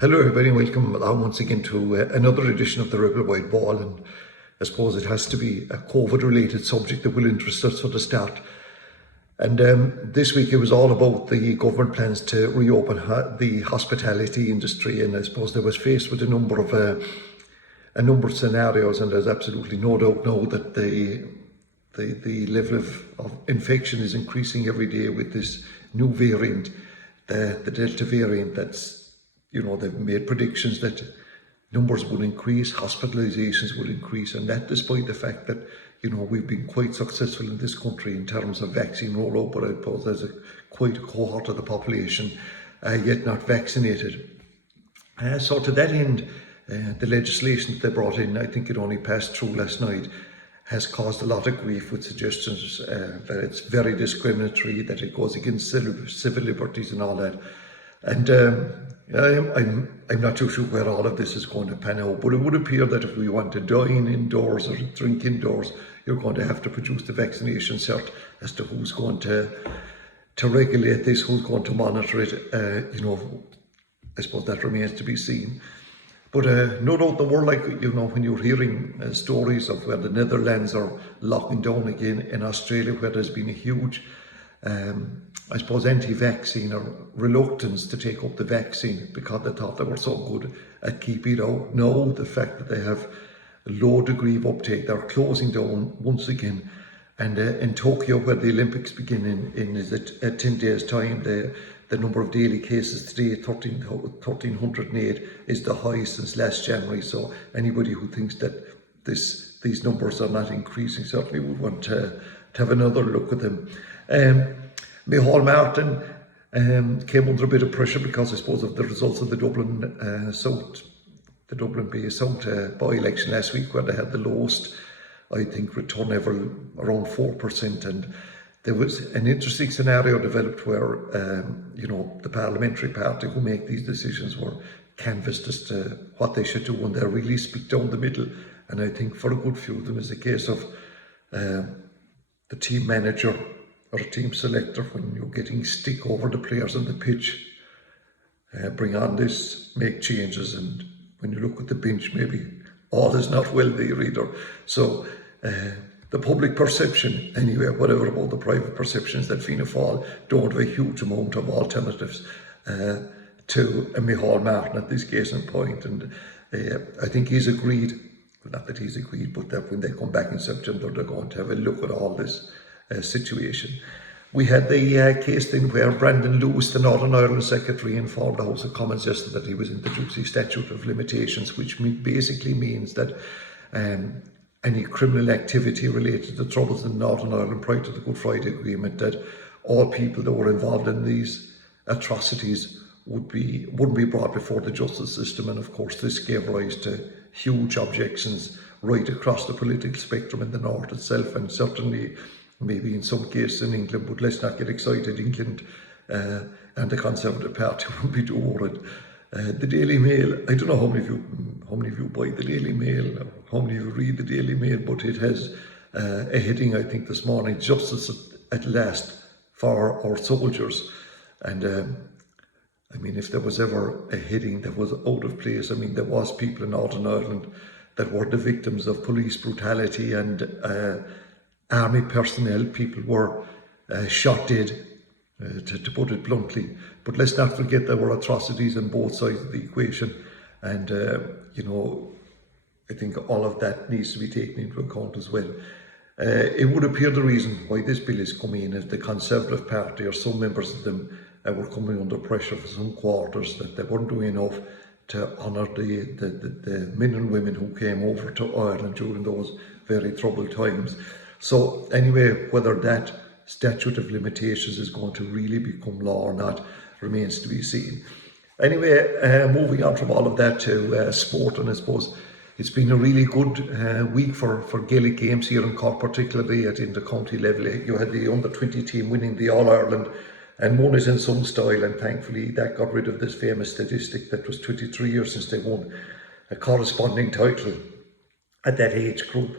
Hello everybody and welcome along once again to another edition of the Rebel White Ball, and I suppose it has to be a COVID related subject that will interest us for the start. And this week it was all about the government plans to reopen the hospitality industry, and I suppose they was faced with a number of scenarios, and there's absolutely no doubt now that the level of infection is increasing every day with this new variant, the Delta variant. They've made predictions that numbers would increase, hospitalizations would increase, and that despite the fact that, we've been quite successful in this country in terms of vaccine rollout, but I suppose there's quite a cohort of the population yet not vaccinated. So to that end, the legislation that they brought in, I think it only passed through last night, has caused a lot of grief with suggestions that it's very discriminatory, that it goes against civil liberties and all that. And I'm not too sure where all of this is going to pan out, but it would appear that if we want to dine indoors or drink indoors, you're going to have to produce the vaccination cert. As to who's going to regulate this, who's going to monitor it, I suppose that remains to be seen. But no doubt the world, when you're hearing stories of where the Netherlands are locking down again, in Australia where there's been a huge I suppose anti-vaccine or reluctance to take up the vaccine because they thought they were so good at keeping it out. Now the fact that they have a low degree of uptake, they're closing down once again. And in Tokyo, where the Olympics begin in 10 days time, the number of daily cases today, 1,308, is the highest since last January. So anybody who thinks that these numbers are not increasing certainly would want to have another look at them. Micheál Martin came under a bit of pressure because I suppose of the results of the Dublin Bay South by-election last week, where they had the lowest, I think, return ever, around 4%. And there was an interesting scenario developed where, the parliamentary party who make these decisions were canvassed as to what they should do, and they really speak down the middle. And I think for a good few of them is a case of the team manager or a team selector, when you're getting stick over the players on the pitch, bring on this, make changes, and when you look at the bench, maybe all is not well there either. So the public perception, anyway, whatever about the private perceptions, that Fianna Fáil don't have a huge amount of alternatives to Micheál Martin at this case in point. And I think he's agreed, not that he's agreed, but that when they come back in September, they're going to have a look at all this situation. We had the case then where Brandon Lewis, the Northern Ireland Secretary, informed the House of Commons yesterday that he was introducing a statute of limitations, which basically means that any criminal activity related to troubles in Northern Ireland prior to the Good Friday Agreement, that all people that were involved in these atrocities wouldn't be brought before the justice system. And of course this gave rise to huge objections right across the political spectrum in the North itself, and certainly maybe in some cases in England, but let's not get excited. England and the Conservative Party won't be too worried. The Daily Mail, I don't know how many of you buy the Daily Mail, or how many of you read the Daily Mail, but it has a heading, I think, this morning: "Justice at last for our soldiers." And I mean, if there was ever a heading that was out of place, I mean, there was people in Northern Ireland that were the victims of police brutality and army personnel. People were shot dead, to put it bluntly. But let's not forget there were atrocities on both sides of the equation. And, I think all of that needs to be taken into account as well. It would appear the reason why this bill is coming in is the Conservative Party, or some members of them, were coming under pressure for some quarters, that they weren't doing enough to honour the men and women who came over to Ireland during those very troubled times. So anyway, whether that statute of limitations is going to really become law or not remains to be seen. Anyway, moving on from all of that to sport, and I suppose it's been a really good week for Gaelic games here in Cork, particularly at inter-county level. You had the under-20 team winning the All-Ireland, and won it in some style, and thankfully that got rid of this famous statistic that was 23 years since they won a corresponding title at that age group.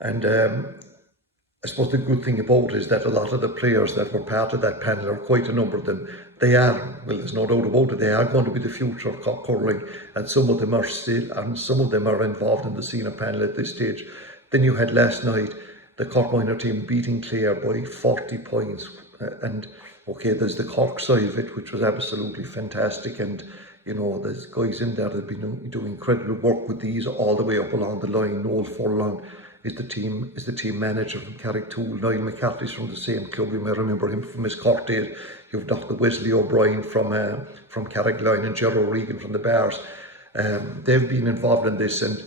And I suppose the good thing about it is that a lot of the players that were part of that panel, or quite a number of them, they are, well, there's no doubt about it, they are going to be the future of Cork hurling, and some of them are still, and some of them are involved in the senior panel at this stage. Then you had last night the Cork minor team beating Clare by 40 points, and okay, there's the Cork side of it, which was absolutely fantastic, and you know, there's guys in there that have been doing incredible work with these all the way up along the line. Noel Furlong is the team manager from Carricktool. Niall McCarthy's from the same club. You may remember him from his Cork days. You have Dr. Wesley O'Brien from Carrickline and Gerard Regan from the Bars. They've been involved in this, and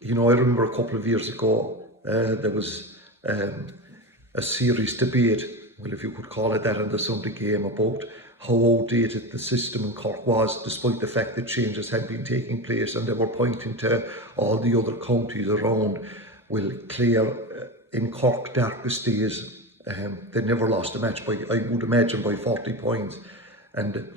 you know, I remember a couple of years ago there was a serious debate, well, if you could call it that, in the Sunday game about how outdated the system in Cork was, despite the fact that changes had been taking place, and they were pointing to all the other counties around. Well, Clare in Cork darkest days, they never lost a match by, I would imagine, by 40 points. And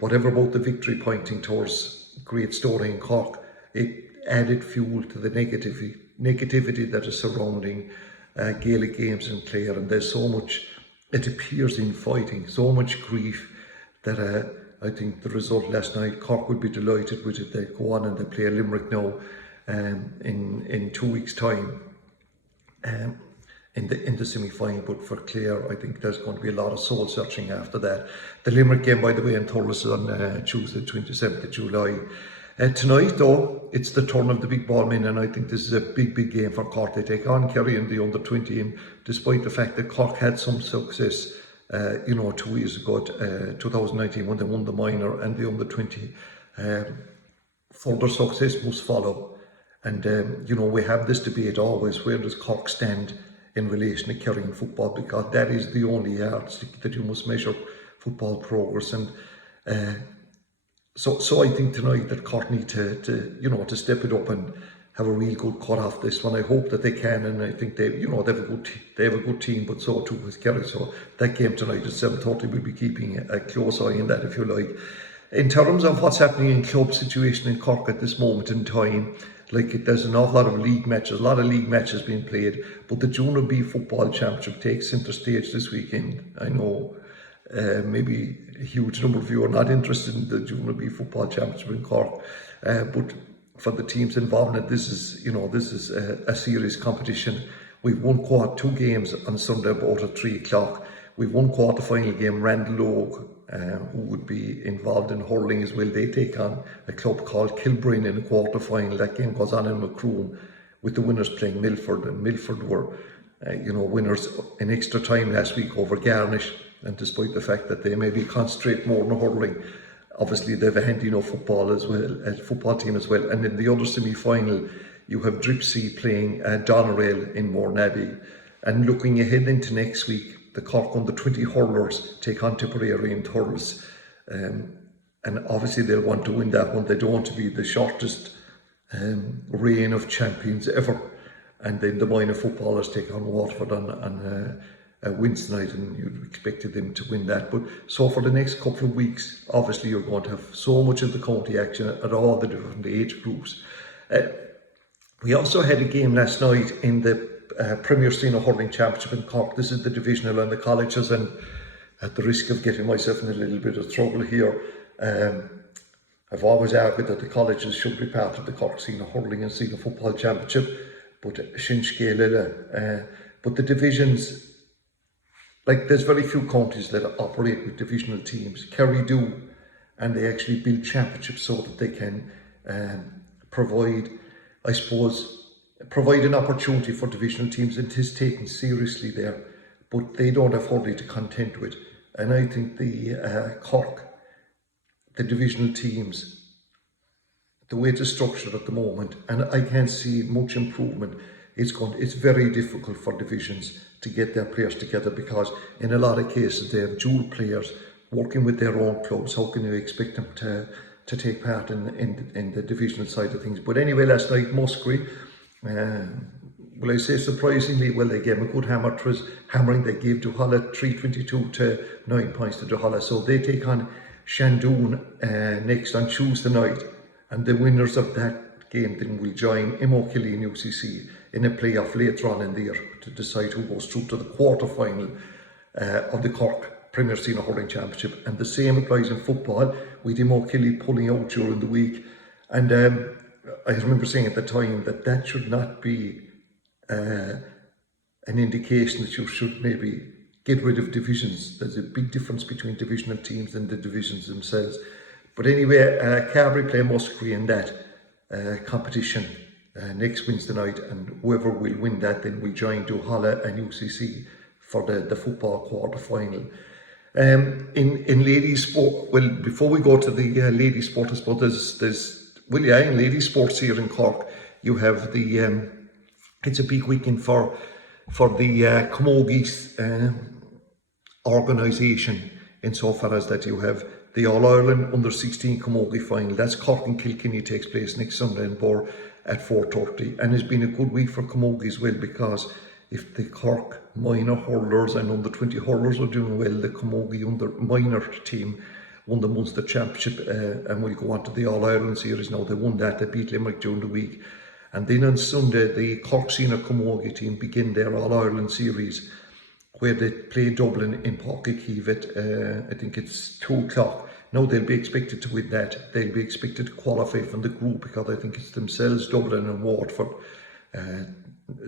whatever about the victory pointing towards great story in Cork, it added fuel to the negativity that is surrounding Gaelic games in Clare. And there's so much, it appears, in fighting, so much grief, that I think the result last night, Cork would be delighted with it. They go on and they play Limerick now in 2 weeks' time in the semi-final. But for Clare, I think there's going to be a lot of soul searching after that. The Limerick game, by the way, in Thurles on Tuesday, 27th of July. Tonight, though, it's the turn of the big ball men, and I think this is a big game for Cork. They take on Kerry in the under-20, and despite the fact that Cork had some success, 2 years ago, 2019, when they won the minor and the under-20, further success must follow. And, we have this debate always, where does Cork stand in relation to Kerry in football, because that is the only yardstick that you must measure football progress. And So I think tonight that Cork need to step it up and have a real good cut off this one. I hope that they can, and I think they have a good team, but so too with Kerry. So that game tonight at 7:30, we'll be keeping a close eye on that, if you like. In terms of what's happening in club situation in Cork at this moment in time, there's an awful lot of league matches, being played, but the Junior B Football Championship takes centre stage this weekend. I know maybe a huge number of you are not interested in the Junior B Football Championship in Cork, but for the teams involved in it, this is a serious competition. We've won 2 games on Sunday about at 3 o'clock. We've won quarter-final game, Randall Oak, who would be involved in hurling as well. They take on a club called Kilbrine in a quarter-final. That game goes on in Macroom, with the winners playing Milford, and Milford were winners in extra time last week over Garnish. And despite the fact that they maybe concentrate more on hurling, obviously they have a handy enough football team as well. And in the other semi-final, you have Dripsy playing Doneraile in Mourneabbey. And looking ahead into next week, the Cork under-20 hurlers take on Tipperary in Thurles. And obviously they'll want to win that one. They don't want to be the shortest reign of champions ever. And then the minor footballers take on Waterford on Wednesday night, and you'd expected them to win that. But so for the next couple of weeks, obviously you're going to have so much of the county action at all the different age groups. We also had a game last night in the Premier Senior Hurling Championship in Cork. This is the divisional and the colleges, and at the risk of getting myself in a little bit of trouble here, I've always argued that the colleges should be part of the Cork Senior Hurling and Senior Football Championship, but but the divisions, there's very few counties that operate with divisional teams. Kerry do, and they actually build championships so that they can provide an opportunity for divisional teams, and it is taken seriously there, but they don't have hurling to contend with. And I think the Cork, the divisional teams, the way it's structured at the moment, and I can't see much improvement. It's very difficult for divisions to get their players together, because in a lot of cases they have dual players working with their own clubs. How can you expect them to take part in the divisional side of things? But anyway, last night Muskerry, will I say surprisingly, well, they gave a good hammering. They gave Duhallow 322 to 9 points to Duhallow. So they take on Shandoon next on Tuesday night, and the winners of that game then will join Imokilly and UCC in a playoff later on in the year to decide who goes through to the quarter-final of the Cork Premier Senior Hurling Championship, and the same applies in football, with O'Kelly pulling out during the week. And I remember saying at the time that should not be an indication that you should maybe get rid of divisions. There's a big difference between divisional teams and the divisions themselves. But anyway, Carbery play Muskerry in that competition next Wednesday night, and whoever will win that then will join Duhallow and UCC for the football quarter final. In ladies sport, well, before we go to the ladies sport, I suppose in ladies sports here in Cork, you have the it's a big weekend for the Camogies organisation, insofar as that you have the All-Ireland Under-16 Camogie final. That's Cork and Kilkenny, takes place next Sunday in Bor at 4:30, and it's been a good week for Camogie as well, because if the Cork minor hurlers and under-20 hurlers are doing well, the Camogie under minor team won the Munster Championship and will go on to the All-Ireland series now. They won that, they beat Limerick during the week. And then on Sunday, the Cork Senior Camogie team begin their All-Ireland series, where they play Dublin in Páirc Uí Chaoimh. I think it's 2 o'clock. Now they'll be expected to win that. They'll be expected to qualify from the group, because I think it's themselves, Dublin and Waterford.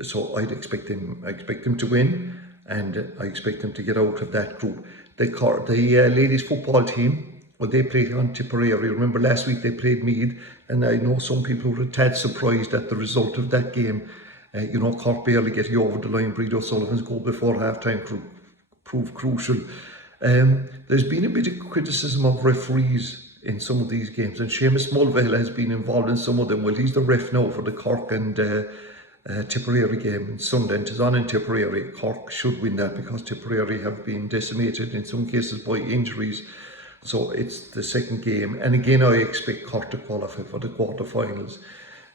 So I expect them to win, and I expect them to get out of that group. The ladies football team, well, they played on Tipperary. Remember last week they played Meath, and I know some people were a tad surprised at the result of that game. Cork barely getting over the line. Bríd O'Sullivan's goal before half-time proved crucial. There's been a bit of criticism of referees in some of these games, and Seamus Mulvihill has been involved in some of them. Well, he's the ref now for the Cork and Tipperary game on Sunday, and it's on in Tipperary. Cork should win that, because Tipperary have been decimated in some cases by injuries. So it's the second game, and again I expect Cork to qualify for the quarterfinals.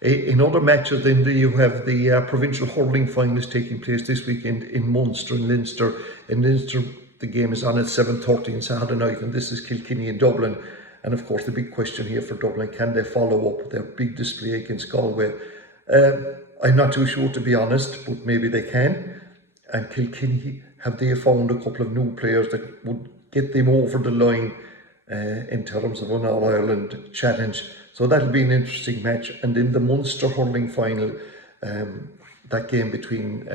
In other matches then, you have the provincial hurling finals taking place this weekend in Munster and Leinster. In Leinster, the game is on at 7:30 on Saturday night, and this is Kilkenny and Dublin. And of course the big question here for Dublin, can they follow up their big display against Galway? I'm not too sure, to be honest, but maybe they can. And Kilkenny, have they found a couple of new players that would get them over the line in terms of an All-Ireland challenge? So that'll be an interesting match. And then the Munster hurling final, that game between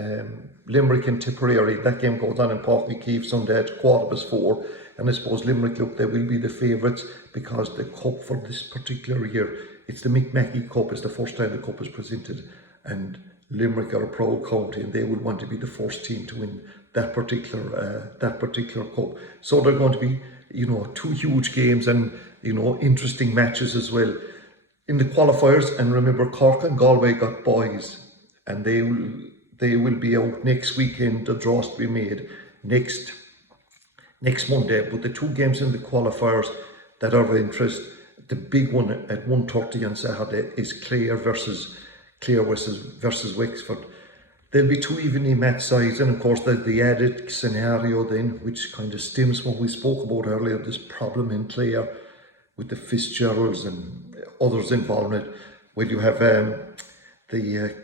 Limerick and Tipperary, that game goes on in Páirc Uí Chaoimh Sunday at 4:15. And I suppose Limerick, look, they will be the favourites, because the cup for this particular year, it's the Mick Mackey Cup. It's the first time the cup is presented, and Limerick are a proud county, and they would want to be the first team to win that particular cup. So they're going to be, 2 huge games, and interesting matches as well in the qualifiers. And remember, Cork and Galway got boys, and they will be out next weekend. The draws to be made next Monday. But the 2 games in the qualifiers that are of interest, the big one at 1:30 on Saturday is Clare versus Wexford. There'll be 2 evenly matched sides, and of course the added scenario then, which kind of stems what we spoke about earlier, this problem in Clare with the Fitzgeralds and others involved in it. Well, you have the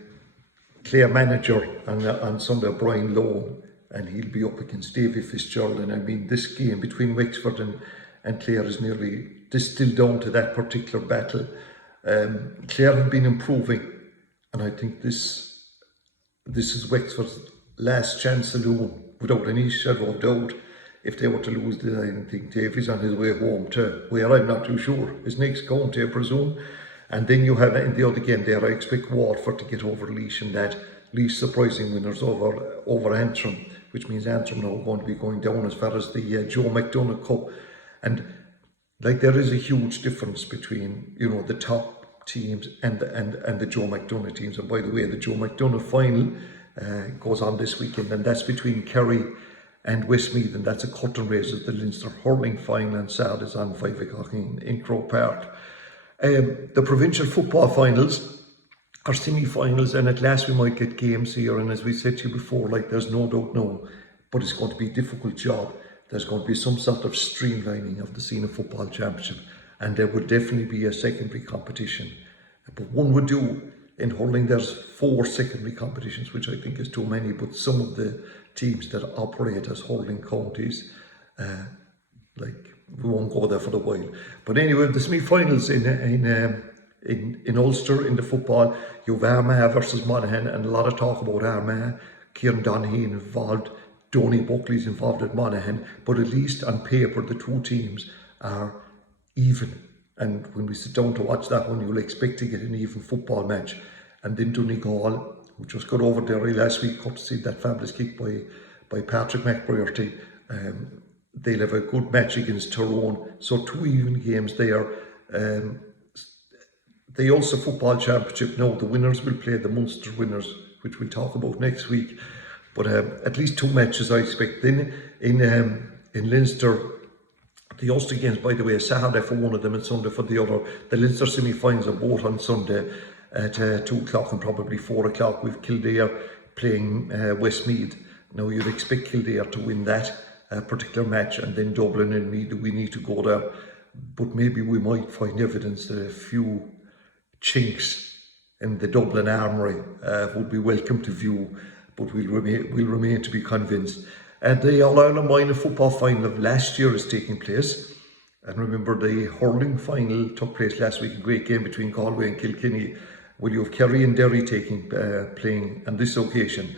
Clare manager on Sunday, Brian Lowe, and he'll be up against Davy Fitzgerald. And I mean, this game between Wexford and Clare is nearly distilled down to that particular battle. Clare have been improving, and I think this is Wexford's last chance saloon, without any shadow of doubt. If they were to lose, I think Davy's on his way home to where, I'm not too sure, his next county, I presume. And then you have in the other game there, I expect Waterford to get over Laois, and that Laois surprising winners over Antrim, which means Antrim now are going to be going down as far as the Joe McDonagh Cup. And like, there is a huge difference between the top teams and the Joe McDonagh teams. And by the way, the Joe McDonagh final goes on this weekend, and that's between Kerry and Westmeath, and that's a curtain raises. The Leinster hurling final on Saturday is on 5 o'clock in Croke Park. The provincial football finals are semi-finals, and at last we might get games here. And as we said to you before, like, there's no doubt now, but it's going to be a difficult job. There's going to be some sort of streamlining of the Senior Football Championship, and there would definitely be a secondary competition. But one would do, in hurling there's 4 secondary competitions, which I think is too many, but some of the teams that operate as hurling counties Like, we won't go there for a while. But anyway, the semi-finals in Ulster in the football, you have Armagh versus Monaghan, and a lot of talk about Armagh. Kieran Donaghy involved, Donny Buckley's involved at Monaghan, but at least on paper the two teams are even. And when we sit down to watch that one, you'll expect to get an even football match. And then Donegal, who just got over Derry last week, up to see that fabulous kick by Patrick McBrearty. They'll have a good match against Tyrone. So two even games there. The Ulster Football Championship, now the winners will play the Munster winners, which we'll talk about next week. But at least two matches I expect. Then in Leinster, the Ulster games, by the way, are Saturday for one of them and Sunday for the other. The Leinster semi-finals are both on Sunday at 2 o'clock and probably 4 o'clock. We've Kildare playing Westmeath. Now you'd expect Kildare to win that particular match, and then Dublin and Meath, we need to go there. But maybe we might find evidence that a few chinks in the Dublin armoury would be welcome to view, but we'll remain to be convinced. And the All-Ireland Minor Football Final of last year is taking place. And remember, the hurling final took place last week, a great game between Galway and Kilkenny. Well, you have Kerry and Derry playing on this occasion.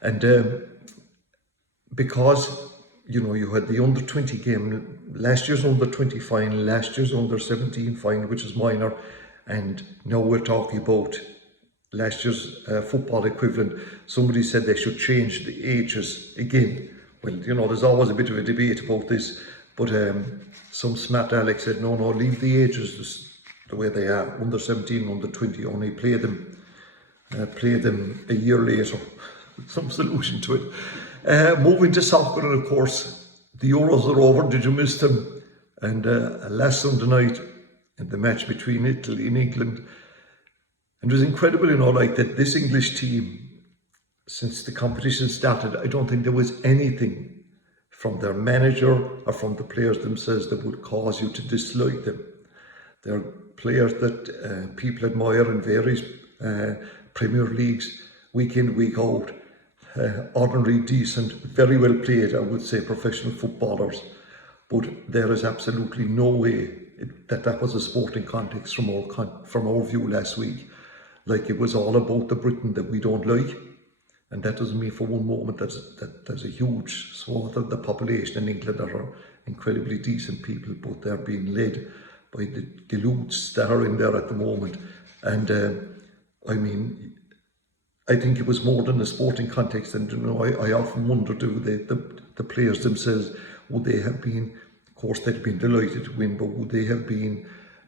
And because, you know, you had the under-20 game, last year's under-20 final, last year's under-17 final, which is minor, and now we're talking about last year's football equivalent. Somebody said they should change the ages again. Well, you know, there's always a bit of a debate about this, but some smart Alex said, no, leave the ages the way they are, under-17, under-20, only play them a year later. Some solution to it. Moving to soccer, and of course, the Euros are over. Did you miss them? And last Sunday night, in the match between Italy and England, and it was incredible, you know, like that this English team, since the competition started, I don't think there was anything from their manager or from the players themselves that would cause you to dislike them. They're players that people admire in various Premier Leagues, week in, week out. Ordinary, decent, very well played, I would say, professional footballers. But there is absolutely no way that was a sporting context from our view last week. Like, it was all about the Britain that we don't like. And that doesn't mean for one moment that there's a huge swath of the population in England that are incredibly decent people, but they're being led by the galoots that are in there at the moment. And I mean, I think it was more than a sporting context. And, you know, I often wonder, do the players themselves, would they have been, of course they'd been delighted to win, but would they have been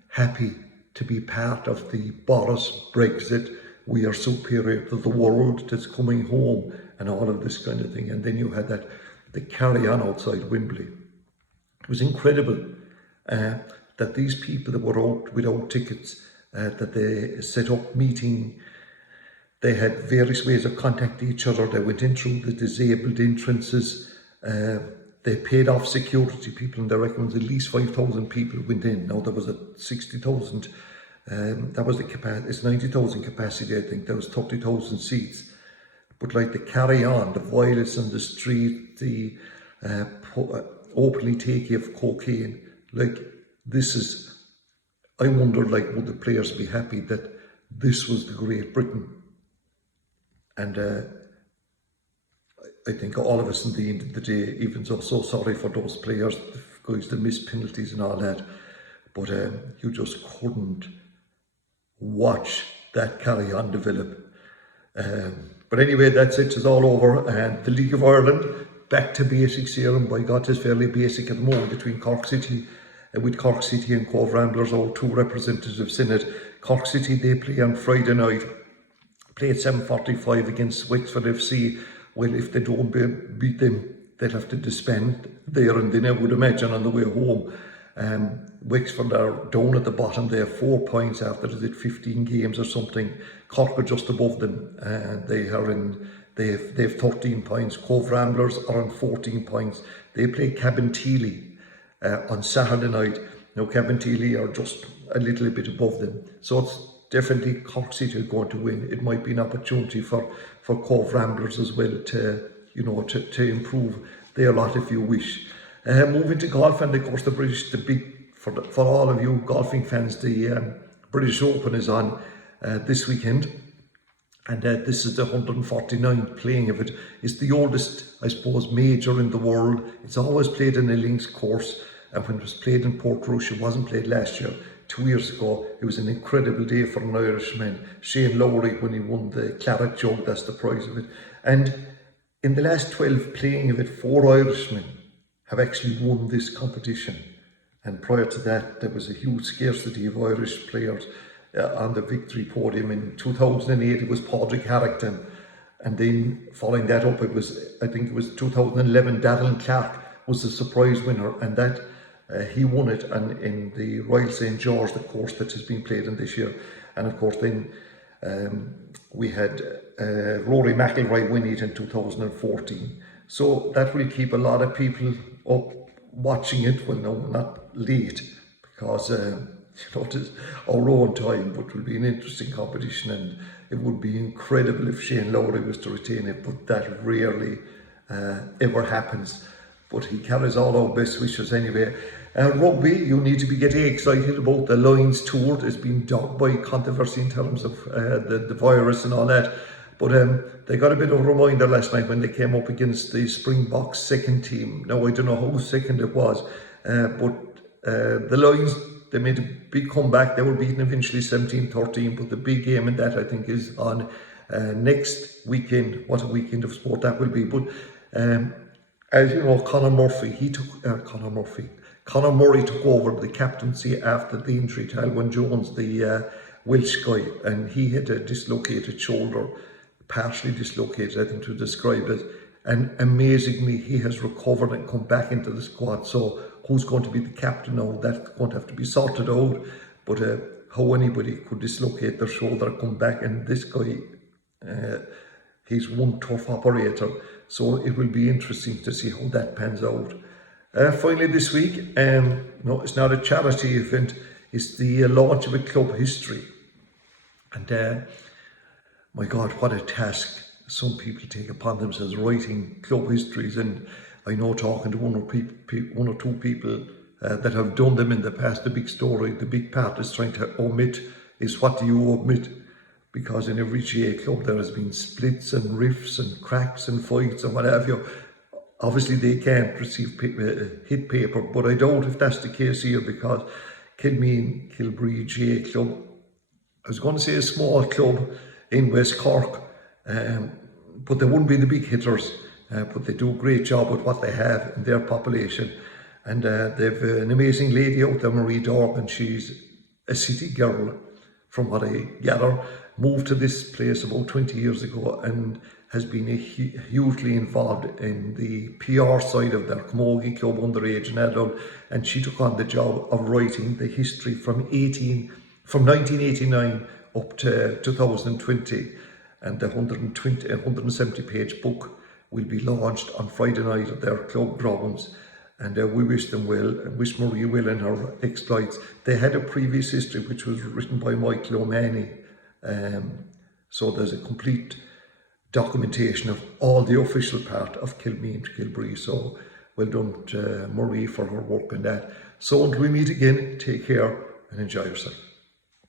happy to be part of the Boris Brexit, we are superior to the world that's coming home, and all of this kind of thing? And then you had the carry-on outside Wembley. It was incredible that these people that were out without tickets, that they set up meeting. They had various ways of contacting each other. They went in through the disabled entrances. They paid off security people, and they reckon at least 5,000 people went in. Now there was a 60,000. That was the capacity. It's 90,000 capacity, I think. There was 30,000 seats. But like the carry on, the violence on the street, the openly taking of cocaine, like this is, I wonder, like, would the players be happy that this was the Great Britain? And I think all of us, in the end of the day, even so sorry for those players, the guys that missed penalties and all that. But you just couldn't watch that carry on develop. But anyway, that's it. It's all over. And the League of Ireland, back to basics here, and by God, it's fairly basic at the moment between Cork City, with Cork City and Cove Ramblers, all two representatives in it. Cork City, they play on Friday night, play at 7:45 against Wexford FC. Well, if they don't beat them, they'll have to disband there and then, I would imagine, on the way home. Wexford are down at the bottom. They have 4 points after 15 games or something. Cork are just above them. They have 13 points. Cove Ramblers are on 14 points. They play Cabinteely on Saturday night. Now Cabinteely are just a little bit above them. So it's definitely Cork City are going to win. It might be an opportunity for Cove Ramblers as well to, you know, to improve their lot, if you wish. Moving to golf, and of course for all of you golfing fans, the British Open is on this weekend. And this is the 149th playing of it. It's the oldest, I suppose, major in the world. It's always played in a links course. And when it was played in Portrush, it wasn't played last year, 2 years ago. It was an incredible day for an Irishman, Shane Lowry, when he won the Claret Jug. That's the prize of it. And in the last 12 playing of it, 4 Irishmen have actually won this competition. And prior to that, there was a huge scarcity of Irish players on the victory podium. In 2008 it was Padraig Harrington, and then following that up I think it was 2011, Darren Clark was the surprise winner, and that he won it in the Royal St. George, the course that has been played in this year. And of course then we had Rory McIlroy win it in 2014. So that will keep a lot of people up watching it. Well, no, not late, because it is our own time, but it will be an interesting competition, and it would be incredible if Shane Lowry was to retain it, but that rarely ever happens. But he carries all our best wishes anyway. Rugby, you need to be getting excited about the Lions tour. It's been dogged by controversy in terms of the virus and all that. But they got a bit of a reminder last night when they came up against the Springboks second team. Now, I don't know how second it was, but the Lions, they made a big comeback. They were beaten eventually 17-13, but the big game in that, I think, is on next weekend. What a weekend of sport that will be. But as you know, Conor Murray took over the captaincy after the injury to Alwyn Jones, the Welsh guy, and he had a dislocated shoulder, partially dislocated, I think to describe it. And amazingly, he has recovered and come back into the squad. So who's going to be the captain now? That's going to have to be sorted out. But how anybody could dislocate their shoulder, come back, and this guy, he's one tough operator. So it will be interesting to see how that pans out. Finally this week, no, it's not a charity event, it's the launch of a club history. And my God, what a task some people take upon themselves, writing club histories. And I know, talking to one or two people that have done them in the past, the big story, the big part is trying to omit is what do you omit? Because in every GA club there has been splits and rifts and cracks and fights and what have you. Obviously they can't receive hit paper, but I doubt if that's the case here, because Kilmeen, Kilbree GA club, I was going to say a small club in West Cork, but they wouldn't be the big hitters, but they do a great job with what they have in their population. And they've an amazing lady out there, Marie Dorgan. She's a city girl, from what I gather, moved to this place about 20 years ago and has been hugely involved in the PR side of their Camogie club, underage and adult. And she took on the job of writing the history from 1989 up to 2020. And the 170 page book will be launched on Friday night at their club grounds. And we wish them well, and wish Marie well in her exploits. They had a previous history which was written by Michael O'Mahony. So there's a complete documentation of all the official part of Kilmeen to Kilbree. So well done to Marie for her work on that. So until we meet again, take care and enjoy yourself.